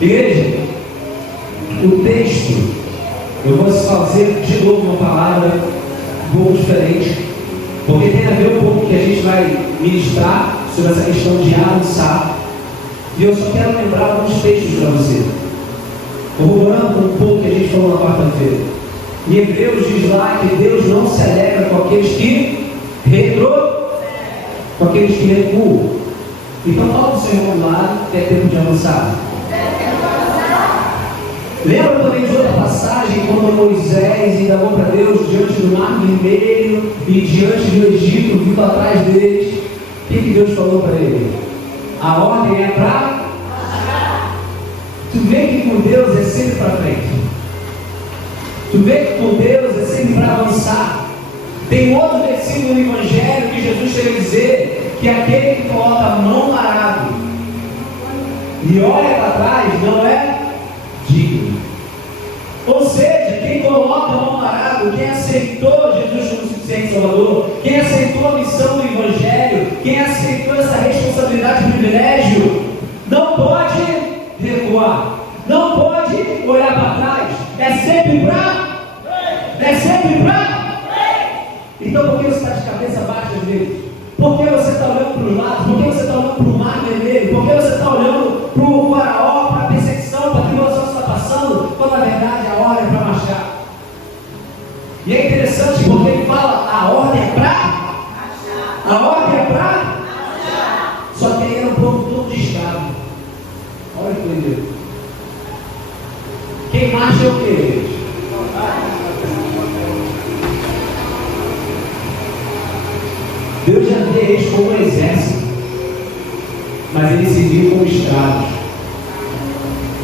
Igreja, o texto, eu vou fazer de novo uma palavra um pouco diferente, porque tem a ver um pouco que a gente vai ministrar sobre essa questão de avançar. E eu só quero lembrar alguns textos para você, corroborando um pouco que a gente falou na quarta-feira. Em Hebreus diz lá que Deus não se alegra com aqueles que com aqueles que recuam. Então fala o seu irmão do lado que é tempo de avançar. Lembra também de outra passagem, quando Moisés indagou para Deus diante do Mar Vermelho e diante do Egito, vindo atrás deles? O que Deus falou para ele? A ordem é para... Tu vê que com Deus é sempre para frente. Tu vê que com Deus é sempre para avançar. Tem outro versículo no Evangelho que Jesus chega a dizer que aquele que coloca a mão no arado e olha para trás não é digno. Ou seja, quem coloca a mão no arado, quem aceitou Jesus como suficiente Salvador, quem aceitou a missão do Evangelho, quem aceitou essa responsabilidade e privilégio, não pode recuar, não pode olhar para trás, é sempre para. Então por que você está de cabeça baixa às vezes? Por que você está olhando para os lados? Por que você está olhando para o Mar Vermelho? Por que você está olhando para o faraó, para a perseguição, para a tribulação que está passando? Quando na verdade a ordem é para marchar. E é interessante porque ele fala, a ordem é para? A ordem é para? Só que ele era um povo todo de escravo. Olha que doideira. Quem marcha é o que? Deus já vê eles como um exército, mas eles se viam como escravos.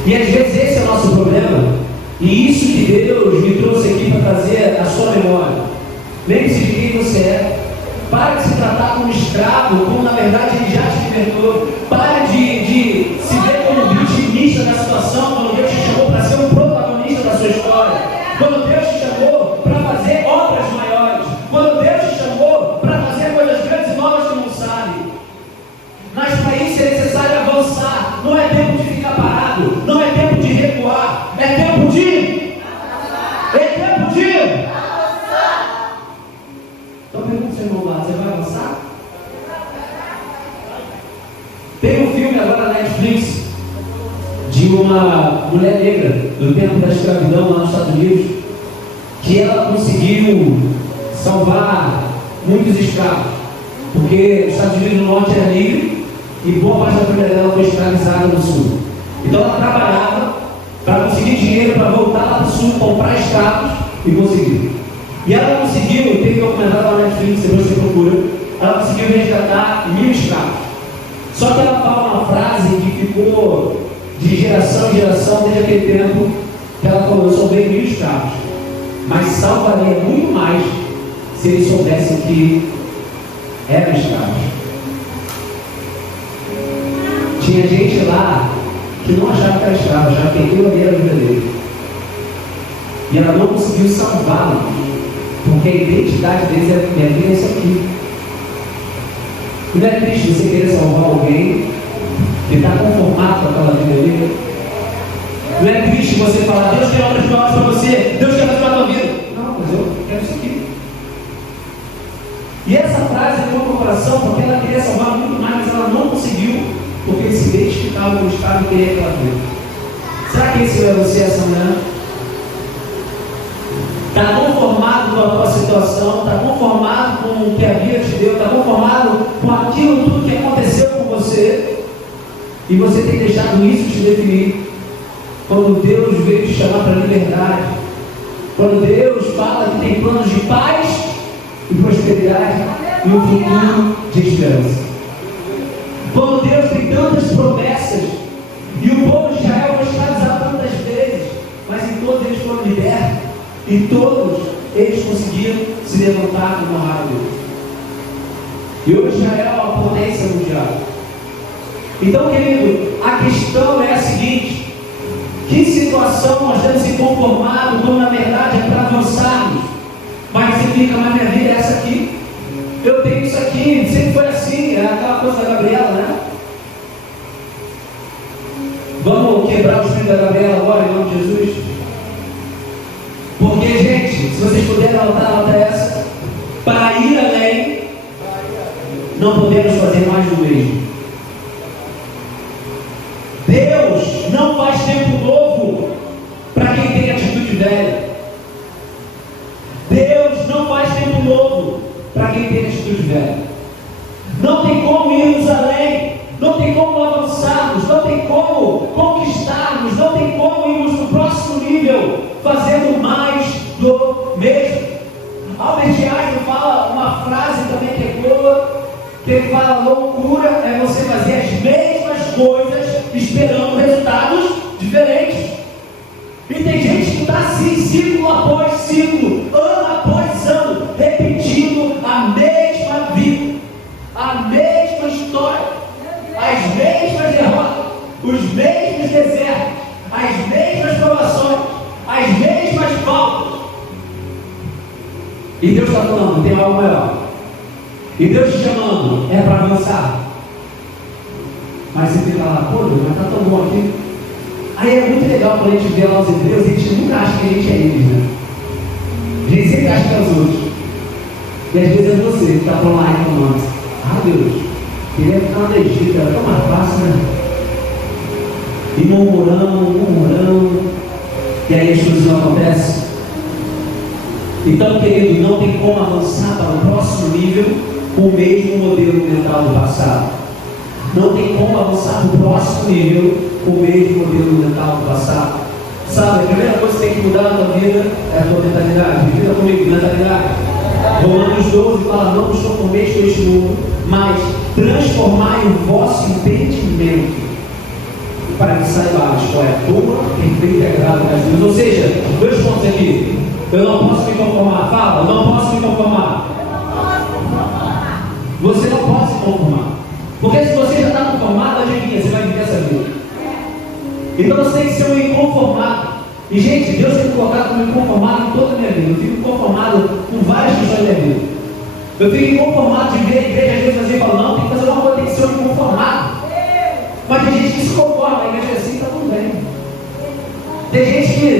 E às vezes esse é o nosso problema, e isso que Deus me trouxe aqui para trazer a sua memória. Lembre-se de quem você é. Pare de se tratar como escravo, como na verdade Ele já te libertou. Pare de se ver como vitimista da situação, quando Deus te chamou para ser um protagonista da sua história. Quando Deus te chamou para fazer obras maiores. Quando Deus te chamou para fazer coisas grandes e novas que não sabe. Mas para isso é necessário avançar. Não é tempo de ficar parado. Não é tempo de recuar. É tempo de avançar. Então pergunta ao seu irmão lá, você vai avançar? Tem um filme agora na Netflix de uma mulher negra do tempo da escravidão lá nos Estados Unidos, que ela conseguiu salvar muitos escravos, porque os Estados Unidos do Norte era livre e boa parte da família dela foi escravizada no Sul. Então ela trabalhava para conseguir dinheiro para voltar lá para o Sul, comprar escravos e conseguir. E ela conseguiu, tem documentário lá na Netflix, depois você procura, ela conseguiu resgatar 1000 escravos. Só que ela fala uma frase que ficou de geração em geração desde aquele tempo, que ela falou: eu salvei 1000 escravos, mas salvaria muito mais se eles soubessem que eram escravos. Tinha gente lá que não achava que era escravo, achava que aquilo ali era a vida dele. E ela não conseguiu salvá-los, porque a identidade deles é isso aqui. E não é triste você querer salvar alguém que está conformado com aquela vida ali? Não é triste você falar: Deus tem obras novas para você, Deus quer transformar a tua vida. Não, mas eu quero isso aqui. E essa frase entrou no meu coração porque ela queria salvar muito mais, mas ela não conseguiu, porque ele se identificava com o estado que queria aquela vida. Será que esse é você essa manhã? Está conformado com a tua situação, está conformado com o que a vida te deu, está conformado com aquilo tudo que aconteceu com você, e você tem deixado isso te definir. Quando Deus veio te chamar para a liberdade, quando Deus fala que tem planos de paz e prosperidade e um futuro de esperança, quando Deus tem tantas promessas e o povo de Israel foi escravizado tantas vezes, mas em todos eles foram libertos. E todos eles conseguiram se levantar como honrar a Deus. E hoje Israel é uma potência mundial. Então, querido, a questão é a seguinte: que situação nós temos se conformado quando na verdade é para avançarmos? Mas você fica: mas minha vida é essa aqui, eu tenho isso aqui, sempre foi assim, é aquela coisa da Gabriela, né? Vamos quebrar o espírito da Gabriela agora, em nome de Jesus. Porque, gente, se vocês puderem anotar essa, para ir além, não podemos fazer mais do mesmo. Deus não faz tempo novo para quem tem atitude velha. Deus não faz tempo novo para quem tem atitude velha. Não tem como irmos além, não tem como avançarmos, não tem como conquistarmos, não tem como irmos no próximo nível, fazendo mais do mesmo. Albert Einstein fala uma frase também que é boa, que ele fala: loucura é você fazer as mesmas coisas esperando resultados diferentes. E tem gente que está assim, ciclo após ciclo, ano após ano, repetindo a mesma vida, a mesma história, as mesmas derrotas, os mesmos desertos, as mesmas provações, as mesmas faltas. E Deus está falando: tem algo maior. E Deus te chamando é para avançar. Mas você fica lá: pô, Deus, mas está tão bom aqui. Aí é muito legal quando a gente vê lá os hebreus, a gente nunca acha que a gente é eles, né? A gente sempre acha que é os outros. E às vezes é você que está por lá reclamando: ah, Deus, queria ficar no Egito, era tão mais fácil, né? E murmurando, e aí as coisas não acontecem. Então, querido, não tem como avançar para o próximo nível com o mesmo modelo mental do passado. Não tem como avançar para o próximo nível com o mesmo modelo mental do passado. Sabe, a primeira coisa que tem que mudar na tua vida é a tua mentalidade. Repita comigo: mentalidade. Romanos 12 fala: não vos conformeis com este mundo, mas transformai o vosso entendimento, para que saibais qual é a tua perfeita e agradável de Deus. Ou seja, 2 pontos aqui: eu não posso me conformar. Fala: eu não posso me conformar. Você não pode se conformar, porque se você já está conformado, adivinha, você vai viver essa vida. Então você tem que ser um inconformado. E, gente, Deus tem me colocado como inconformado em toda a minha vida. Eu fico inconformado com várias questões da minha vida. Eu fico inconformado de ver a igreja às vezes fazer e falar: não, tem que fazer uma coisa, tem que ser um inconformado. Mas tem gente que se conforma, a igreja assim, está tudo bem. Tem gente que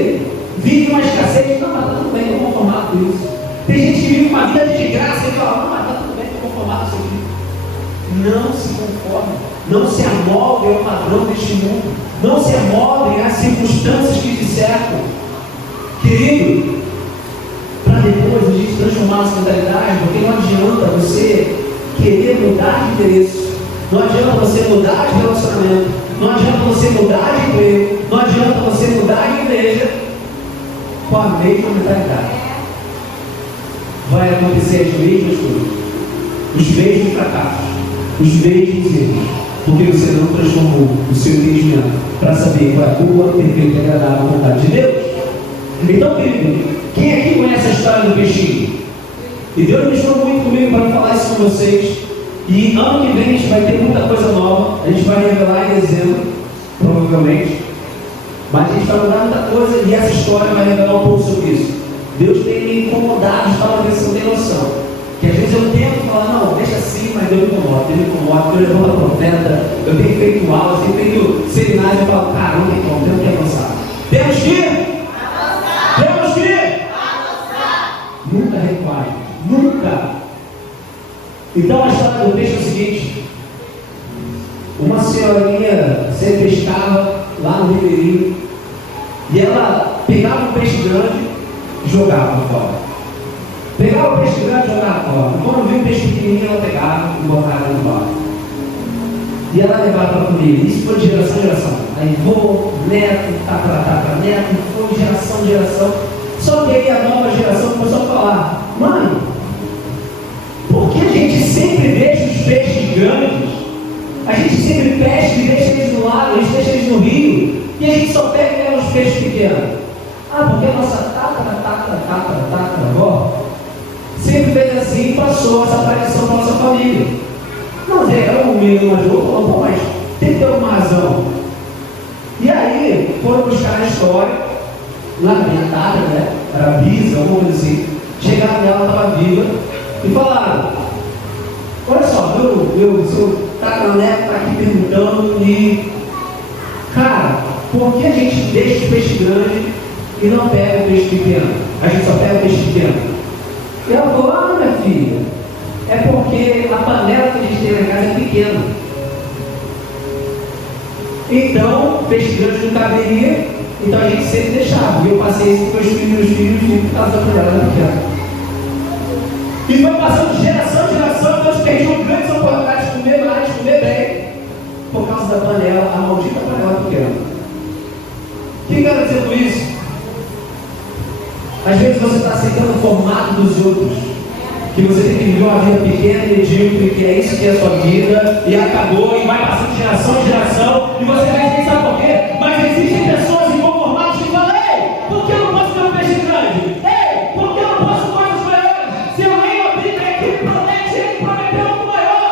vive uma escassez, não, mas está tudo bem, estou conformado com isso. Tem gente que vive uma vida de graça e fala: não, mas está tudo bem, estou conformado com isso. Não se conforme, não se amolde ao padrão deste mundo, não se amoldem às circunstâncias que te cercam. Querido, para depois a gente transformar nossa mentalidade, porque não adianta você querer mudar de interesse, não adianta você mudar de relacionamento, não adianta você mudar de emprego, não adianta você mudar de igreja com a mesma mentalidade. Vai acontecer as mesmas coisas, os mesmos fracassos, os mesmos erros, porque você não transformou o seu entendimento para saber qual é a tua perfeita e agradável vontade de Deus. Então, querido, quem aqui conhece a história do peixinho? E Deus me chamou muito comigo para falar isso com vocês. E ano que vem a gente vai ter muita coisa nova. A gente vai revelar em dezembro, provavelmente. Mas a gente vai mudar muita coisa e essa história vai revelar um pouco sobre isso. Deus tem me incomodado de tal vez, você não tem noção. Que às vezes eu tento falar: não, deixa assim, mas Deus me incomoda, Deus levanta profeta, eu tenho feito aulas, eu tenho feito seminários, eu falo: cara, não tem como, temos que avançar. Temos que avançar. Temos que avançar. Nunca recuar, nunca. Então a história do peixe é o seguinte: uma senhorinha sempre pescava lá no ribeirinho e ela pegava um peixe grande e jogava fora. Pegava o peixe grande e jogava fora. Quando viu um peixe pequenininho, ela pegava e botava no barco. E ela levava para comer. Isso foi de geração em geração. Aí vô, neto, tá, neto, foi de geração em geração. Só que aí a nova geração começou a falar: mãe, por que a gente sempre deixa os peixes grandes? A gente sempre pesca e deixa eles no lago, a gente deixa eles no rio, e a gente só pega e leva os peixes pequenos. Ah, porque a nossa avó sempre fez assim e passou essa tradição para a nossa família. Não, era um menino mais novo, falou: pô, mas tem que ter alguma razão. E aí foram buscar a história, lá na minha casa, né? Era bisa, alguma coisa assim. Chegaram nela, ela estava viva, e falaram: olha só, o seu tataraneto está aqui perguntando, e cara, Por que a gente deixa o peixe grande e não pega o peixe pequeno? A gente só pega o peixe pequeno. E ela falou: ah, minha filha, é porque a panela que a gente tem na casa é pequena. Então, o peixe grande não caberia, então a gente sempre deixava. E eu passei isso com meus filhos, por causa da panela pequena. E foi passando de geração em geração, então eles perdiam grandes oportunidades de comer mais, de comer bem, por causa da panela, a maldita panela pequena. O que eu quero dizer com isso? Às vezes você está aceitando o formato dos outros, que você tem que viver uma vida pequena e medíocre, que é isso que é a sua vida, e acabou, e vai passando de geração em geração, e você vai pensar por quê? Mas existem pessoas inconformadas que falam: ei, por que eu não posso ter um peixe grande? Ei, por que eu não posso coisas maiores? Se eu leio a Bíblia, é que ele promete, ele prometeu algo maior.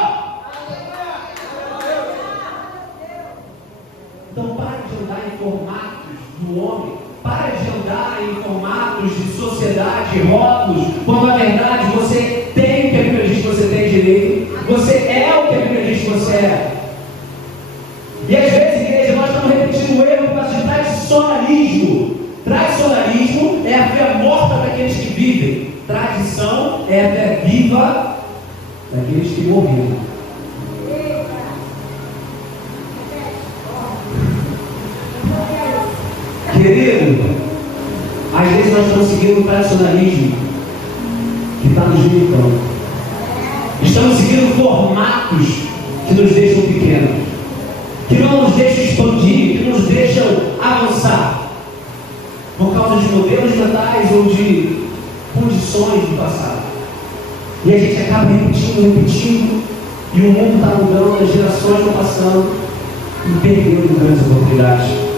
Então pare de andar em formatos do homem, pare de andar em formatos de sociedade, rótulos, quando na verdade você tem o que a Bíblia diz que você tem direito, você é o que a Bíblia diz que você é. E às vezes, igreja, nós estamos repetindo o erro por causa de tradicionalismo. Tradicionalismo é a fé morta daqueles que vivem. Tradição é a fé viva daqueles que morreram. Querido, às vezes nós estamos seguindo o tradicionalismo que está nos limitando. Estamos seguindo formatos que nos deixam pequenos, que não nos deixam expandir, que nos deixam avançar, por causa de modelos mentais ou de condições do passado. E a gente acaba repetindo, e o mundo está mudando, as gerações estão passando e perdendo grandes oportunidades.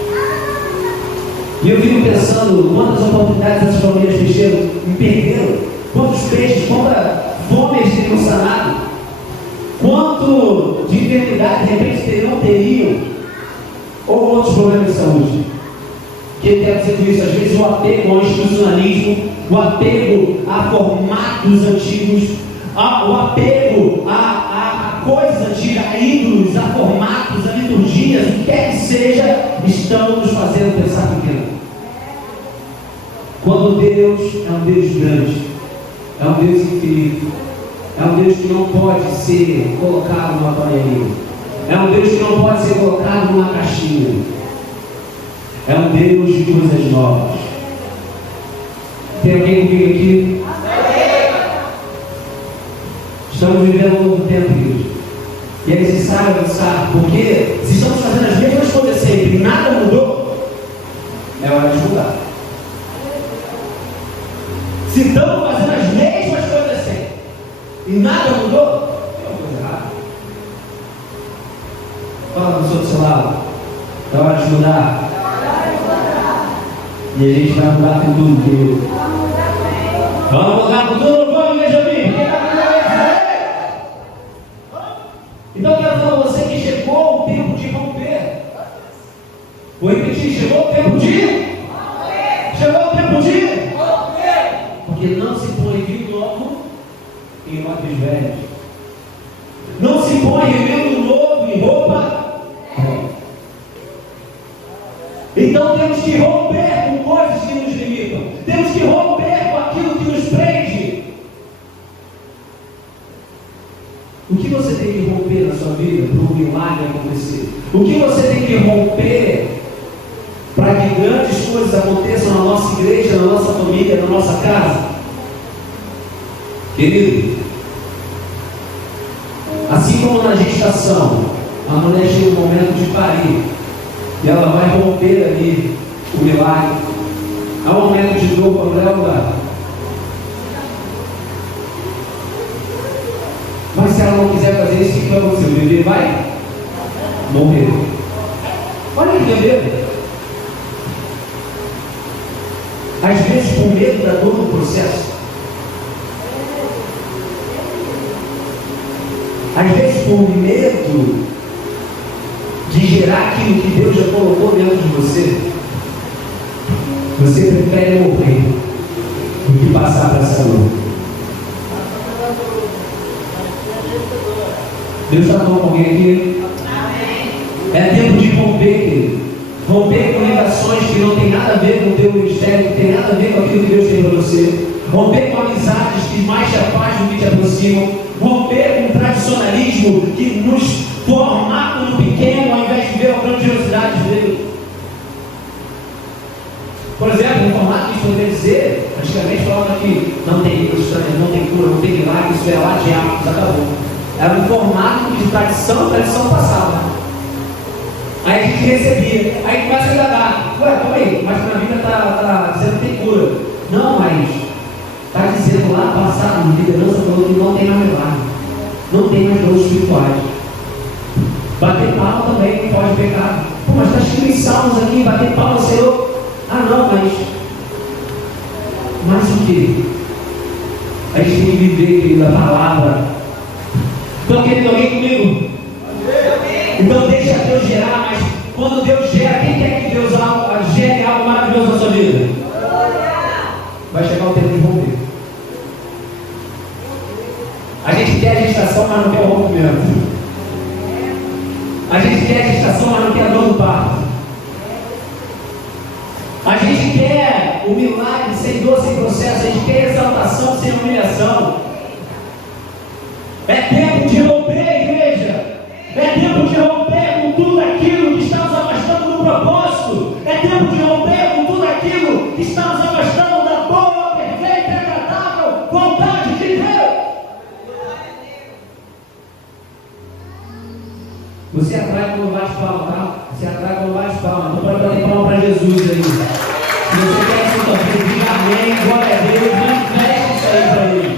E eu fico pensando quantas oportunidades essas famílias perderam e perderam, quantos peixes, quanta fome eles teriam sanado, quanto de enfermidade de repente não teriam, ou outros problemas de saúde. O que eu quero dizer com isso? Às vezes o apego ao institucionalismo, o apego a formatos antigos, o apego a coisas antigas, a ídolos, a formatos, a liturgias, o que quer que seja, estão nos fazendo pensar pequeno. Quando Deus é um Deus grande, é um Deus infinito, é um Deus que não pode ser colocado numa panelinha, é um Deus que não pode ser colocado numa caixinha, é um Deus de coisas novas. Tem alguém comigo aqui? Estamos vivendo um novo tempo, igreja. E é necessário avançar, porque se estamos fazendo as mesmas coisas sempre e nada mudou, é hora de mudar. Se estamos fazendo as mesmas coisas sempre e nada mudou, tem uma coisa errada. Fala para o pessoa do seu lado, é hora de mudar. E a gente vai mudar com tudo, querido. Vamos mudar com tudo, vamos, igreja minha. Então eu quero falar a você que chegou o tempo de romper. Vou repetir, chegou o tempo de romper. Chegou o tempo de romper. Porque não se põe vinho novo em odres velhos. Não se põe remendo novo em roupa. Então temos que romper com coisas que nos limitam. Temos que romper com aquilo que nos prende. O que você tem que romper na sua vida para um milagre acontecer? O que você tem que romper para que grandes coisas aconteçam na nossa igreja, na nossa família, na nossa casa? Querido, assim como na gestação, a mulher chega o momento de parir, e ela vai romper ali o milagre. Há um momento de dor para a mulher orar. Mas se ela não quiser fazer isso, o que vai acontecer? O bebê vai morrer. Olha que bebê. Às vezes com medo da dor do processo. Às vezes por medo de gerar aquilo que Deus já colocou dentro de você, você prefere morrer do que passar por essa dor. Deus está falando com alguém aqui? É tempo de romper, querido. Romper com a ver com o teu ministério, que tem nada a ver com aquilo que Deus tem para você. Romper com amizades que mais te afastam do que te aproximam. Romper com o tradicionalismo que nos formata no pequeno ao invés de ver a grandiosidade de Deus. Por exemplo, um formato que a gente poderia dizer, antigamente falava que não tem estranho, não tem cura, não tem milagre, isso é lá de Atos, acabou. Era um formato de tradição passada. Aí a gente recebia, aí começa a indagar, ué, calma aí, mas na Bíblia está dizendo que tem cura. Não, mas está dizendo lá passado, a liderança falou que não tem mais milagre, não tem mais dons espirituais. Bater palma também não pode pecar. Pô, mas está escrito em Salmos aqui, bater palma, Senhor. Ah não, mas o que? A gente tem que viver, querido, a palavra. Então, querido, alguém comigo? Então deixa Deus gerar, mas quando Deus gera, quem quer que Deus gere algo maravilhoso na sua vida? Vai chegar o tempo de romper. A gente quer a gestação, mas não quer o rompimento. A gente quer a gestação, mas não quer a dor do parto. A gente quer o milagre sem dor, sem processo. A gente quer exaltação sem humilhação. É tempo de romper, igreja. É tempo de romper com tudo aquilo que está nos afastando do propósito. É tempo de romper com tudo aquilo que está nos afastando da boa, perfeita e agradável vontade de Deus. Você atrai quando bate palma, tá? Você atrai quando bate palma. Então, para bater palma para Jesus aí. Se você quer essa sua vida, diga amém, glória a Deus, manifeste isso aí para ele.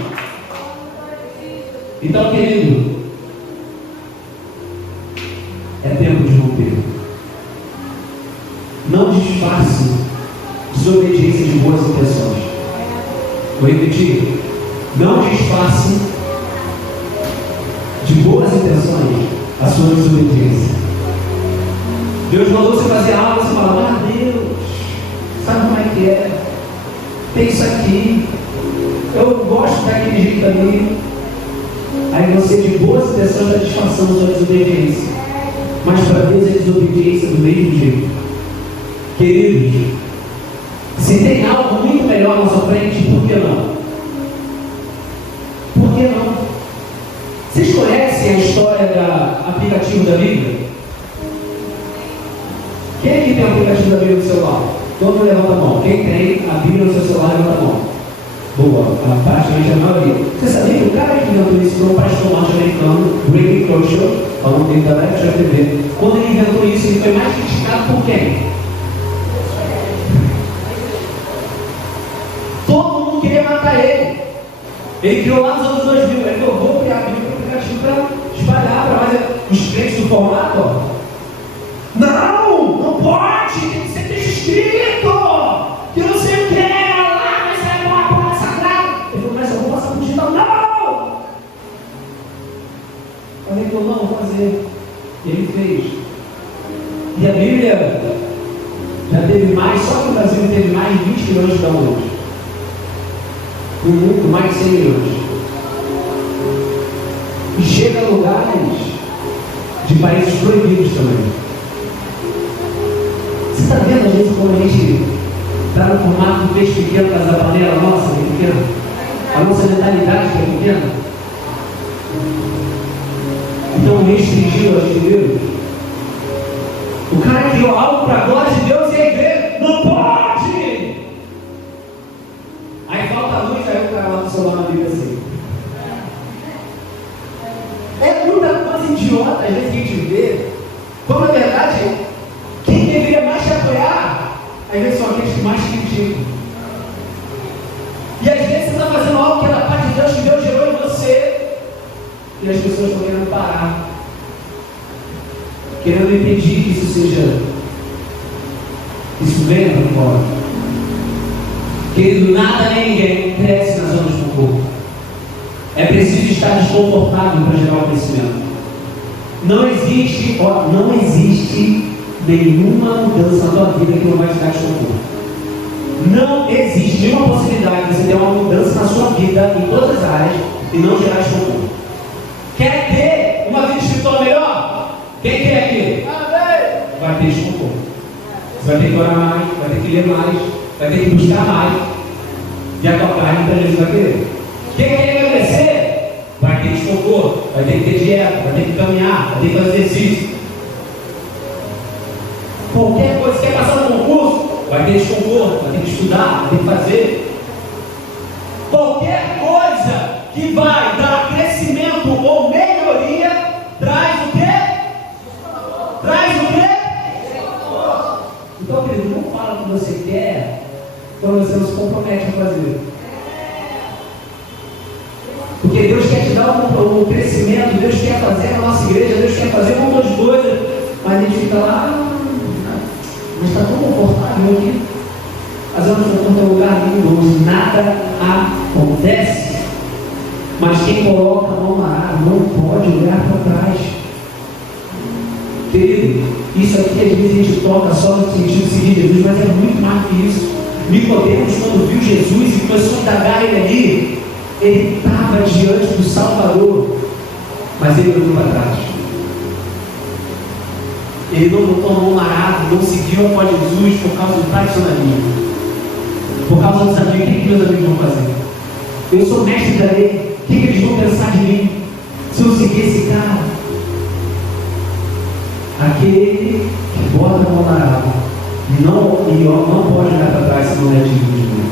Então, querido, é tempo de romper. Não disfarce desobediência de boas intenções. Vou repetir. Não disfarce de boas intenções a sua desobediência. Deus mandou você fazer algo, você fala, ah Deus, sabe como é que é? Tem isso aqui, eu gosto daquele jeito ali. Aí você de boas intenções está disfarçando a sua desobediência. Mas para Deus é desobediência do mesmo jeito. Queridos, se tem algo muito melhor na sua frente, por que não? Por que não? Vocês conhecem a história do aplicativo da Bíblia? Quem aqui tem o aplicativo da Bíblia no celular? Todo mundo levanta a mão. Quem tem a Bíblia no seu celular, levanta a mão. Boa, praticamente a maioria. Você sabia que o cara que inventou isso foi um pastor norte-americano, Rick Croucher, falando dele da Left TV. Quando ele inventou isso, ele foi mais criticado por quem? Todo mundo queria matar ele. Ele criou lá nos anos 2000. Ele falou, vou criar a Bíblia aplicativo para espalhar para mais os crentes do formato. Ó. Não pode, tem que ser escrito. Que não sei o que é lá, mas é uma palavra sagrada. Ele falou, mas eu vou passar por digital. Não! Ele falou, não, vou fazer. E ele fez. E a Bíblia já teve mais, só que o Brasil teve mais de 20 milhões de downloads. No mundo, mais de 100 milhões. E chega a lugares de países proibidos também. Você está vendo, às vezes, como a gente está no formato do peixe pequeno, da panela nossa, que é pequena? A nossa mentalidade que é pequena? Então, restringiu aos judeus. O cara criou algo para a glória de Deus e a igreja não pode! Aí falta a luz, aí o cara lá no celular na Bíblia assim. É muita coisa idiota, às vezes, que a gente vê. Como na verdade, quem deveria mais te apoiar, às vezes são aqueles que mais te criticam. E às vezes você está fazendo algo que é da parte de Deus, que Deus gerou em você, e as pessoas estão querendo parar, querendo impedir que isso seja, isso venha para fora. Querido, nada nem ninguém cresce na zona de conforto. É preciso estar desconfortável para gerar o crescimento. Não existe nenhuma mudança na tua vida que não vai te dar desconforto. Não existe nenhuma possibilidade de você ter uma mudança na sua vida em todas as áreas e não gerar desconforto. Quer ter uma vida espiritual melhor? Quem quer aqui? Vai ter desconforto. Você vai ter que orar mais, vai ter que ler mais, vai ter que buscar mais. E a tua carne muitas vezes vai querer. Quem quer emagrecer? Vai ter desconforto, vai ter que ter dieta, vai ter que caminhar, vai ter que fazer exercício. Qualquer coisa, quer passar no concurso, vai ter desconforto, vai ter que estudar, vai ter que fazer. Qualquer coisa que vai dar crescimento ou melhoria, traz o quê? Traz o quê? Então, querido, não fala o que você quer quando você não se compromete a fazer. Porque Deus quer te dar um crescimento, Deus quer fazer na nossa igreja, Deus quer fazer um monte de coisas, mas a gente fica lá, mas está tão confortável aqui. Às vezes não tem lugar nenhum, nada acontece. Mas quem coloca a mão na água não pode olhar para trás. Querido, isso aqui às vezes a gente toca só no sentido de seguir Jesus, mas é muito mais que isso. Nicodemos, quando viu Jesus e começou a indagar ele ali, ele estava diante do Salvador, mas ele olhou para trás. Ele não botou a mão na água, não seguiu após Jesus por causa do tradicionalismo, por causa dos amigos. O que meus amigos vão fazer? Eu sou mestre da lei, o que eles vão pensar de mim se eu seguir esse cara? Aquele que bota a mão na água e não pode olhar para trás se não é digno de mim.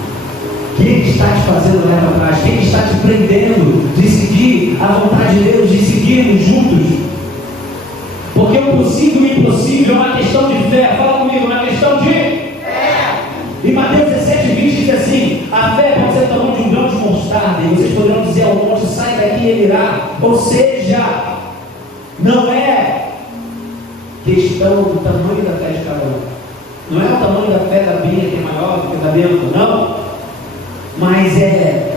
Quem está te fazendo olhar para trás? Quem está te prendendo de seguir a vontade de Deus, de seguirmos juntos? Porque o possível e o impossível é uma questão de fé. Fala comigo, é uma questão de fé. E Mateus 17:20 diz assim: a fé pode ser o tamanho de um grão de mostarda, e vocês poderão dizer ao monte, sai daqui e ele irá. Ou seja, não é questão do tamanho da fé de cada um. Não é o tamanho da fé da Bia que é maior do que da Bianca, não. Mas é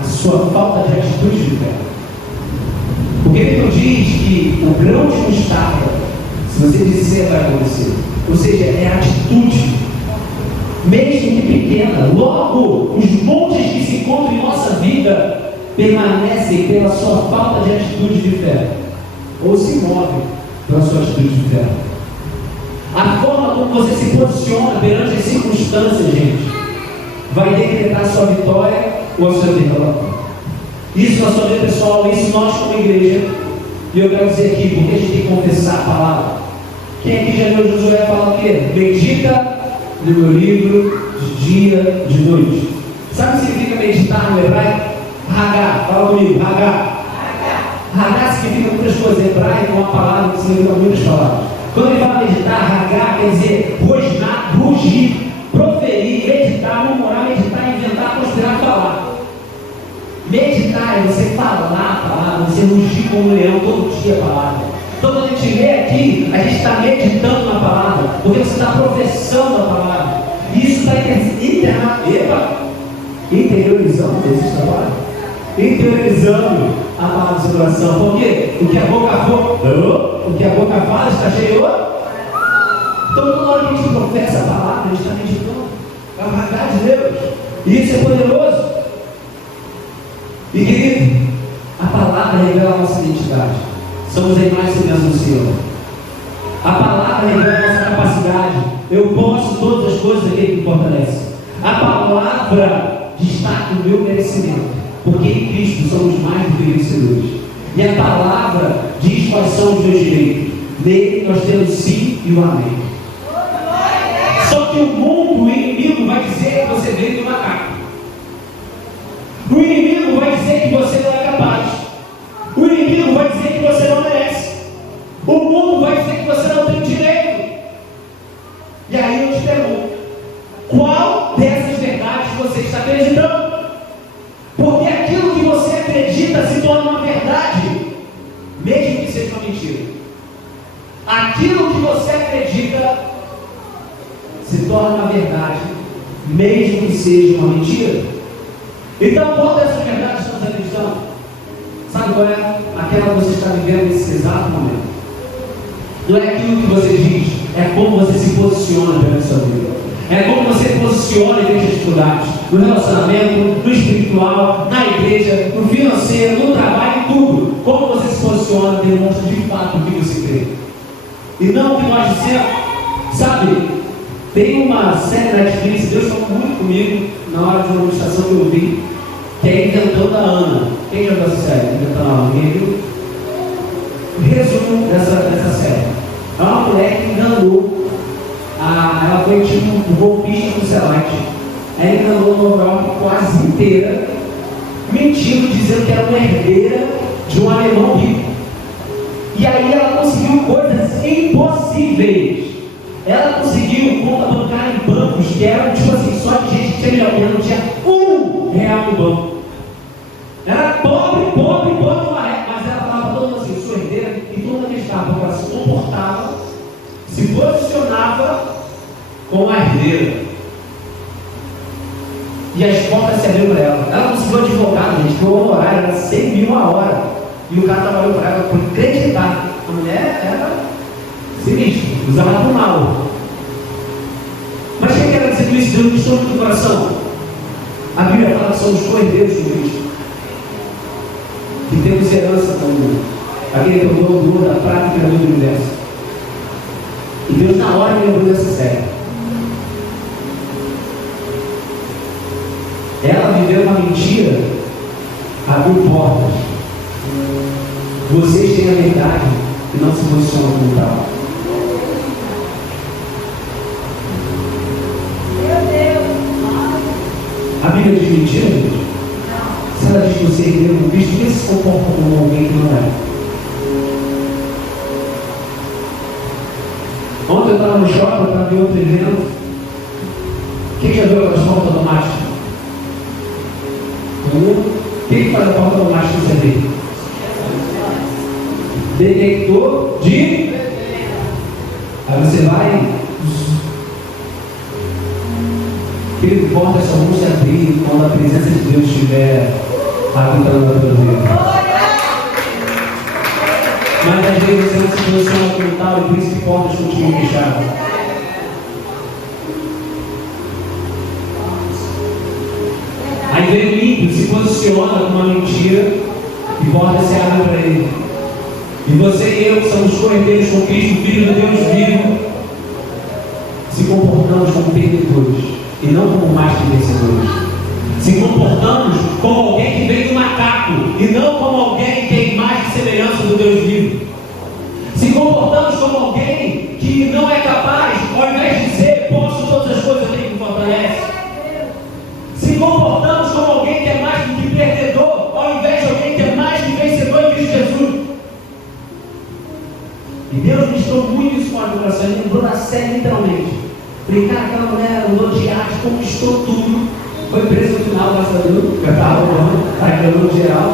a sua falta de atitude de fé. Porque ele diz que o grão de mostarda, se você disser, vai acontecer. Ou seja, é a atitude, mesmo que pequena. Logo, os montes que se encontram em nossa vida permanecem pela sua falta de atitude de fé, ou se movem pela sua atitude de fé. A forma como você se posiciona perante as circunstâncias, gente, vai decretar a sua vitória ou a sua derrota. Isso na sua vida pessoal, isso nós como igreja. E eu quero dizer aqui, porque a gente tem que confessar a palavra. Quem aqui já leu Josué fala o quê? Medita no meu livro de dia, de noite. Sabe o que significa meditar no hebraico? Hagá, fala comigo, Hagá. Hagá significa muitas coisas. Hebraico é uma palavra que significa muitas palavras. Quando ele fala meditar, Hagá quer dizer rosnar, rugir, proferir, meditar, murmurar, meditar, inventar, considerar, falar. Meditar é você falar a palavra, você rugir como um leão todo dia a palavra. Então quando a gente lê aqui, a gente está meditando na palavra, porque você está professando a palavra. E isso está interiorizando, existe a palavra? Interiorizando a palavra do seu coração. Por quê? O que a boca fala está cheio. Então toda hora que a gente professa a palavra, a gente está meditando a verdade de Deus. E isso é poderoso. E querido, a palavra revela a nossa identidade. Somos a imagem e semelhança do Senhor. A palavra revela a nossa capacidade. Eu posso todas as coisas daquele que me fortalece. A palavra destaca o meu merecimento, porque em Cristo somos mais do que vencedores. E a palavra diz quais são os meus direitos. Nele nós temos o sim e o amém. Só que o mundo, o inimigo, vai dizer que você veio do macaco. O inimigo vai dizer que você não é capaz. O inimigo vai dizer que você não merece. O mundo vai dizer que você não tem direito. E aí eu te pergunto, qual dessas verdades você está acreditando? Porque aquilo que você acredita se torna uma verdade, mesmo que seja uma mentira. Aquilo que você acredita se torna uma verdade, mesmo que seja uma mentira. Então, qual dessas verdades estamos acreditando? Sabe qual é? Aquela que você está vivendo nesse exato momento. Não é aquilo que você diz, é como você se posiciona perante a sua vida. É como você se posiciona em as dificuldades, no relacionamento, no espiritual, na igreja, no financeiro, no trabalho, em tudo. Como você se posiciona demonstra de fato o que você crê. E não o que nós dizemos. Sabe, Tem uma série na Netflix, Deus falou muito comigo na hora de uma ministração que eu vi, que é Inventando a Ana. Quem já viu essa série? Inventando a Ana? Quem viu? Resumo dessa série. É uma mulher que enganou, ela foi tipo um golpista no Celeste. Ela enganou Nova York quase inteira, mentindo, dizendo que era uma herdeira de um alemão rico. E aí ela conseguiu coisas impossíveis. Ela conseguiu conta bancária em bancos que eram tipo assim, só de gente que tinha milhão, ela não tinha R$1 no banco. Era pobre, mas ela falava para todo mundo assim, sua herdeira, e todo mundo acreditava, porque ela se comportava, se posicionava como a herdeira. E as portas se abriram para ela. Ela conseguiu advogado, gente, que o honorário era 100 mil a hora. E o cara trabalhou para ela por acreditar. A mulher era sinistra, usava para o mal. Mas o que quer dizer com isso? Deus nos trouxe do coração. A Bíblia fala que somos cordeiros de Cristo, que temos herança como aquele que é o dono da prata e criador do universo. E Deus na hora me lembrou dessa série. Ela viveu uma mentira, abriu portas. Vocês têm a verdade e não se posicionam como tal. Meu Deus! A Bíblia diz mentira, gente? Se ela diz que você é herdeiro do Cristo, por que se comporta como alguém que não é? Ontem eu estava no shopping para ver outro evento. Quem já viu aquelas portas automáticas? Quem faz a porta automática no CD? Detector de. Aí você vai. Querido, portas só vão se abrir quando a presença de Deus estiver habitando a tua vida. Mas às vezes você não se posiciona como tal e por isso que portas continuam fechadas. Aí vem o ímpio, se posiciona com uma mentira e portas se abrem para ele. E você e eu, que somos co-herdeiros com Cristo, Filho de Deus vivo, se comportamos como perdedores e não como mais que vencedores. Se comportamos como alguém que vem do macaco e não como alguém que tem mais de semelhança do Deus vivo. Se comportamos como alguém que não é capaz, ao invés de dizer, posso todas as coisas, aquele que me fortalece. Se comportamos como alguém que é mais do que perdedor, ao invés de alguém que é mais que vencedor em Cristo Jesus. E Deus ministrou muito isso com a coração, ele lembrou da série literalmente. Brincar aquela mulher, andou de arte, conquistou tudo, foi preso no final, graças a Deus, eu estava rolando, está reclamando geral.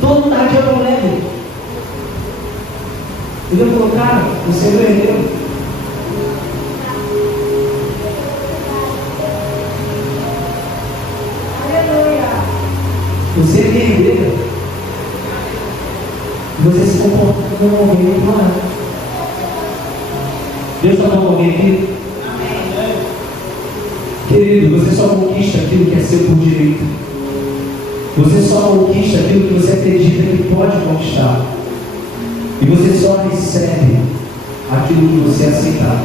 Todo mundo estava de outra mulher. E Deus falou, cara, você é meu herdeiro. Aleluia! Você é minha herdeira. Você se comporta como alguém que não é. Deus está falando alguém aqui? Amém. Querido, você só conquista aquilo que é seu por direito. Você só conquista aquilo que você acredita que pode conquistar. E você só recebe aquilo que você aceitar.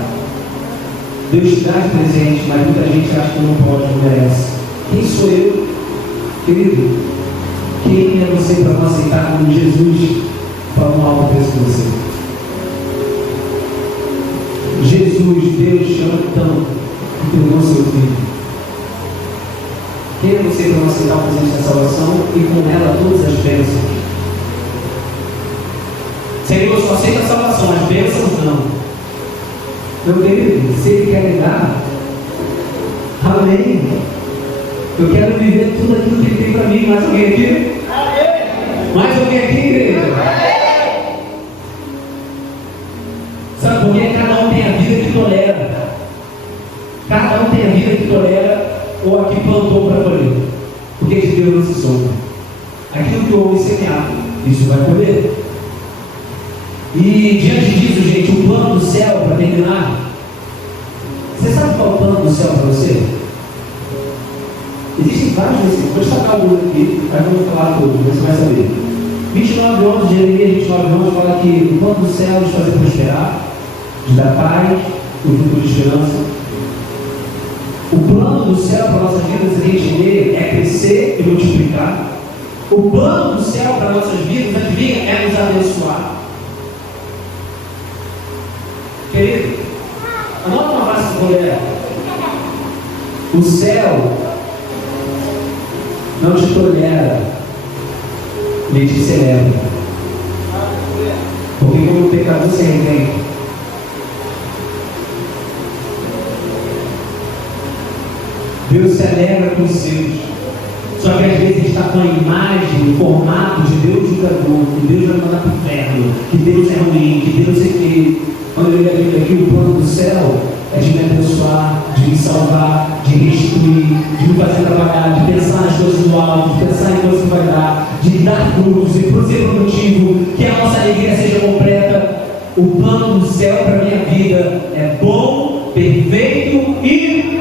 Deus te traz presente, mas muita gente acha que não pode, não merece. Quem sou eu? Querido, quem é você para não aceitar como Jesus para um alto preço com você? Jesus, Deus te ama tanto que tornou seu filho. Quem é você para não aceitar o presente da salvação e com ela todas as bênçãos? Senhor, só aceita a salvação, as bênçãos não. Meu querido, se Ele quer me dar, amém. Eu quero viver tudo aquilo que Ele tem para mim. Mais alguém aqui? Mais alguém aqui, igreja? Sabe por quê? Cada um tem a vida que tolera. Cada um tem a vida que tolera ou a que plantou para colher. Porque de Deus não se sombra. Aquilo que o homem semear, isso vai colher. E diante disso, gente, o plano do céu, para terminar, você sabe qual é o plano do céu para você? Existem vários versículos, vou destacar alguns aqui, mas não vou falar todos, você vai saber. 29:11, Jeremias 29:11 fala que o plano do céu é de fazer prosperar, de dar paz, o futuro de esperança O plano do céu para nossas vidas, a gente vê, é crescer e multiplicar. O plano do céu para nossas vidas, adivinha, é nos abençoar. Querido, anota uma frase que eu. O céu não te tolera, ele te celebra. Porque como o pecador se arrepende. Deus se alegra com os seus. Só que às vezes a gente está com a imagem, o formato de Deus julgador, que Deus vai mandar para o inferno, que Deus é ruim, que Deus é que. Quando eu leio aqui, o plano do céu é de me abençoar, de me salvar, de restituir, de me fazer trabalhar, de pensar nas coisas do alto, de pensar em coisas que vai dar, de dar frutos e ser produtivo, que a nossa alegria seja completa. O plano do céu para a minha vida é bom, perfeito e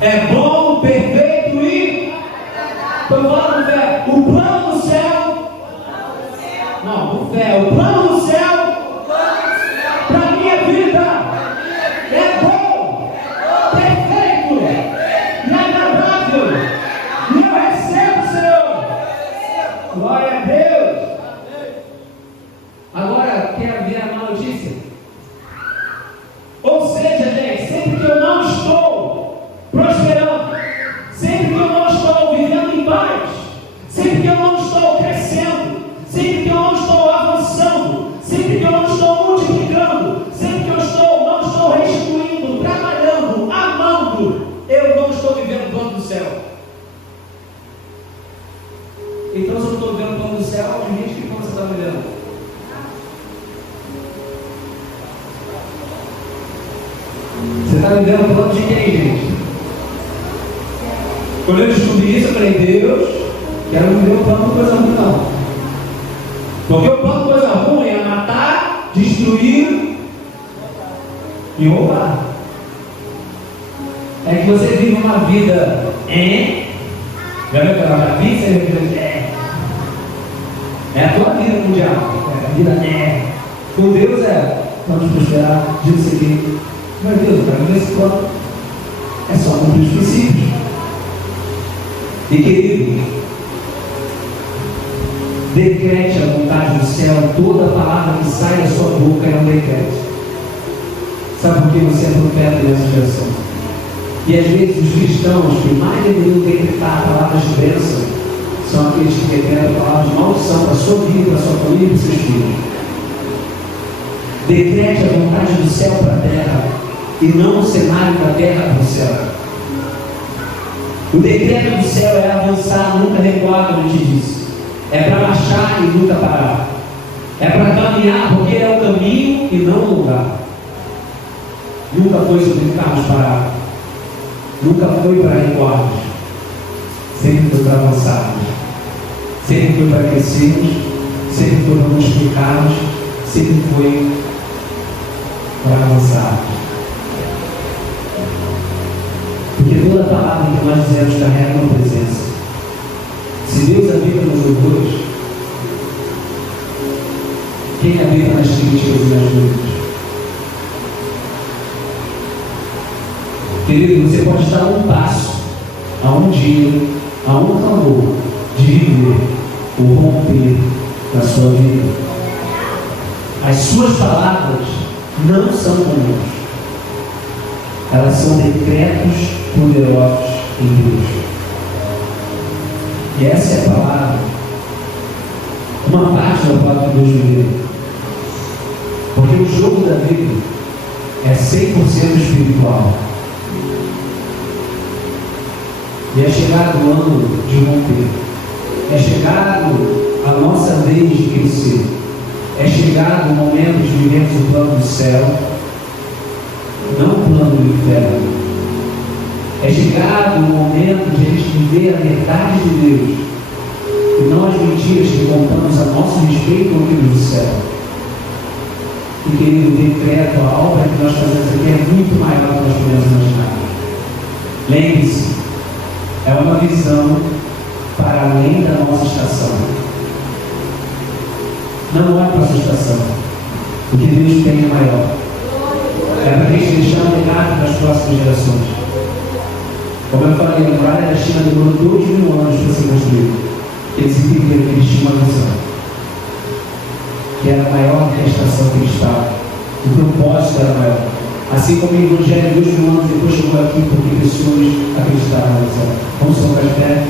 é bom, perfeito e estou falando do fé. O plano do céu, não, do fé, o plano do céu para a minha vida é bom, perfeito e agradável. E eu recebo, Senhor. Glória a Deus. Agora, quer ver a má notícia? Ou seja, gente, sempre que eu não estou prosperando, sempre que eu não estou vivendo em paz, sempre que eu não estou crescendo, sempre que eu não estou avançando, sempre que eu não estou multiplicando, sempre que eu não estou restituindo, trabalhando, amando, eu não estou vivendo o plano do céu. Então, se eu não estou vivendo o plano do céu, gente, que plano você está vivendo? Você está vivendo o plano de quem, gente? Quando eu descobri isso, eu falei, Deus, quero viver o plano de coisa ruim, não. Porque o plano de coisa ruim é matar, destruir e roubar. É que você vive uma vida já viu aquela vida? É a tua vida com o diabo. É a vida com Deus vamos prosperar, de não sei o quê. Mas Deus, para mim esse plano é só cumprir os princípios. E querido, decrete a vontade do céu, toda palavra que sai da sua boca é um decreto. Sabe por que você é profeta nessa geração? E às vezes os cristãos que mais deveriam decretar palavras de bênção são aqueles que decretam palavras de maldição para a sua vida, para a sua família e para os seus filhos. Decrete a vontade do céu para a terra e não o cenário da terra para o céu. O decreto do céu é avançar, nunca recuar, como eu te disse. É para marchar e nunca parar. É para caminhar, porque é o caminho e não o lugar. Nunca foi sobre ficarmos parados. Nunca foi para recuarmos. Sempre foi para avançarmos. Sempre foi para crescermos. Sempre foi para multiplicarmos. Sempre foi para avançarmos. Porque toda palavra que nós dizemos carrega uma presença. Se Deus habita nos louvores, quem habita nas críticas e nas dúvidas? Querido, você pode estar a um passo, a um dia, a um clamor de viver o romper da sua vida. As suas palavras não são comuns. Elas são decretos poderosos em Deus. E essa é a palavra, uma parte da palavra que Deus vive. Porque o jogo da vida é 100% espiritual. E é chegado o ano de romper. É chegado a nossa vez de crescer. É chegado o momento de vivermos o plano do céu, não o plano do inferno. É chegado o momento de a gente viver a verdade de Deus e não as mentiras que contamos a nosso respeito ao Deus do céu. E querido, decreto, a obra que nós fazemos aqui é muito maior do que nós podemos imaginar. Lembre-se, é uma visão para além da nossa estação. Não é para a sua estação. O que Deus tem é maior. É para a gente deixar um legado para as próximas gerações. Como eu falei, a muralha da China demorou 2.000 anos para ser construída. Eles entenderam que eles tinham uma visão, que era maior que a estação que eles estavam. O propósito era maior. Assim como o Evangelho 2.000 anos depois chegou aqui, porque pessoas acreditaram na visão. Vamos colocar de pé.